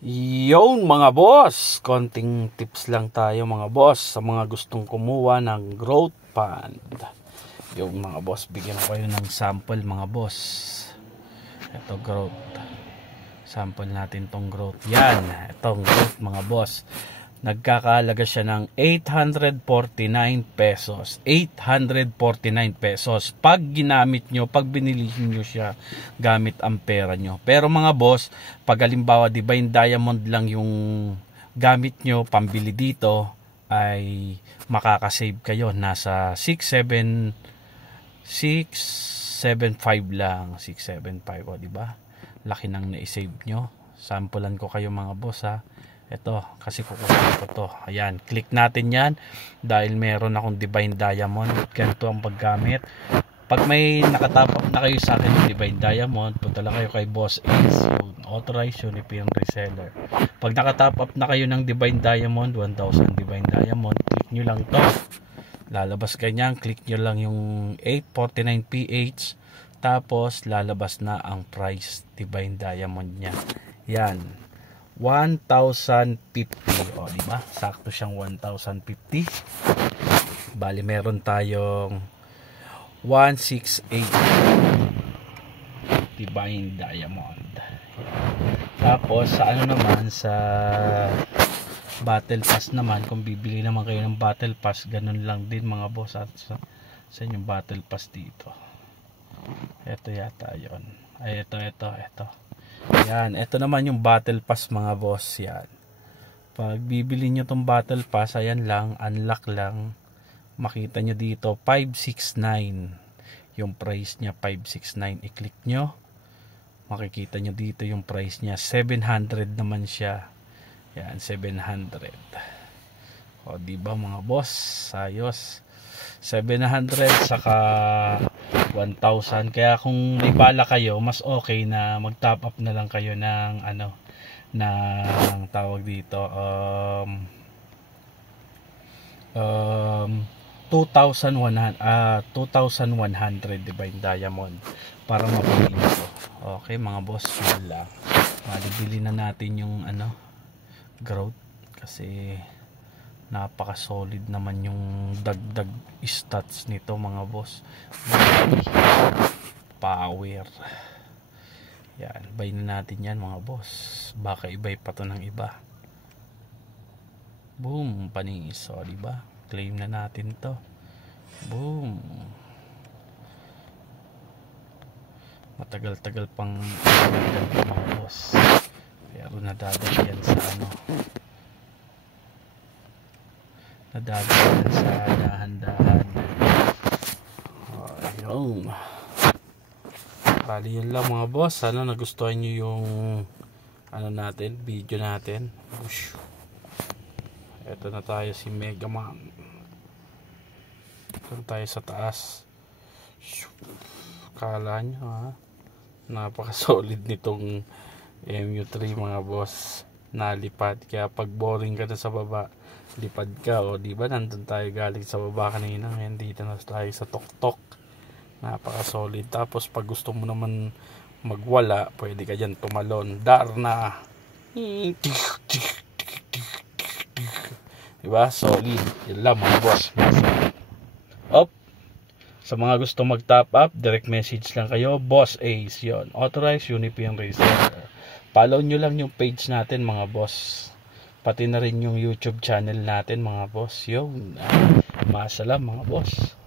Yon mga boss, konting tips lang tayo mga boss sa mga gustong kumuha ng growth fund. Yung mga boss, bigyan ko kayo ng sample mga boss. Ito growth. Sample natin tong growth. Yan, itong growth mga boss. Nagkakahalaga siya ng 849 pesos. 849 pesos. Pag ginamit nyo, pag binili nyo siya, gamit ang pera nyo. Pero mga boss, pag halimbawa Divine Diamond lang yung gamit nyo, pambili dito, ay makakasave kayo. Nasa 675 lang. 675, o diba? Laki nang na-save nyo. Sampulan ko kayo mga boss ha. Ito, kasi kukuha ko to. Ayan, click natin yan. Dahil meron akong Divine Diamond. Ganito ang paggamit. Pag may nakatap up na kayo sa akin ng Divine Diamond, punta lang kayo kay Boss Ace, authorized Unifian reseller. Pag nakatap up na kayo ng Divine Diamond, 1,000 Divine Diamond, click nyo lang to. Lalabas ganyan, click nyo lang yung 849 PH. Tapos, lalabas na ang price Divine Diamond nya. Yan. 1,050. O, diba? Sakto siyang 1,050. Bali, meron tayong 168 Divine Diamond. Tapos, sa ano naman, sa Battle Pass naman, kung bibili naman kayo ng Battle Pass, ganun lang din mga boss. At sa inyong Battle Pass dito. Ito yata yon. Ay, ito. Yan, ito naman yung Battle Pass mga boss. Yan. Pag bibili nyo tong Battle Pass, ayan lang, unlock lang. Makita nyo dito, 569. Yung price nya, 569. I-click nyo. Makikita nyo dito yung price nya, 700 naman siya. Yan, 700. O, diba mga boss? Ayos. 700 saka 1,000. Kaya kung may bala kayo, mas okay na mag-top up na lang kayo ng ano, ng tawag dito 2,100 Divine Diamond para mabili ito. Okay mga boss, yun lang. Malibili na natin yung ano, growth, kasi napaka solid naman yung dagdag stats nito mga boss. Power. Yan, buy na natin yan mga boss. Baka ibay pa to ng iba. Boom, panis. O diba? Claim na natin to. Boom. Matagal-tagal pang mga boss. Pero nadadagyan sa ano, nadadagyan sa dahan-dahan. Ayun. Bali yun lang mga boss. Sana nagustuhan nyo yung ano natin, video natin. Ush. Ito na tayo, si Mega Man. Ito tayo sa taas. Kala nyo ha, napaka solid nitong MU3 mga boss. Nalipad. Kaya pag boring ka na sa baba, lipad ka. O diba nandun tayo galing sa baba kanina, ngayon dito na tayo sa tuktok. Napaka solid. Tapos pag gusto mo naman magwala, pwede ka dyan tumalon. Darna. Diba? Solid. Yun lang mga boss. Up. Sa mga gusto mag top up, direct message lang kayo. Boss Ace yon, authorized Unifian reseller. Follow nyo lang yung page natin mga boss. Pati na rin yung YouTube channel natin mga boss. Yun. Masalam mga boss.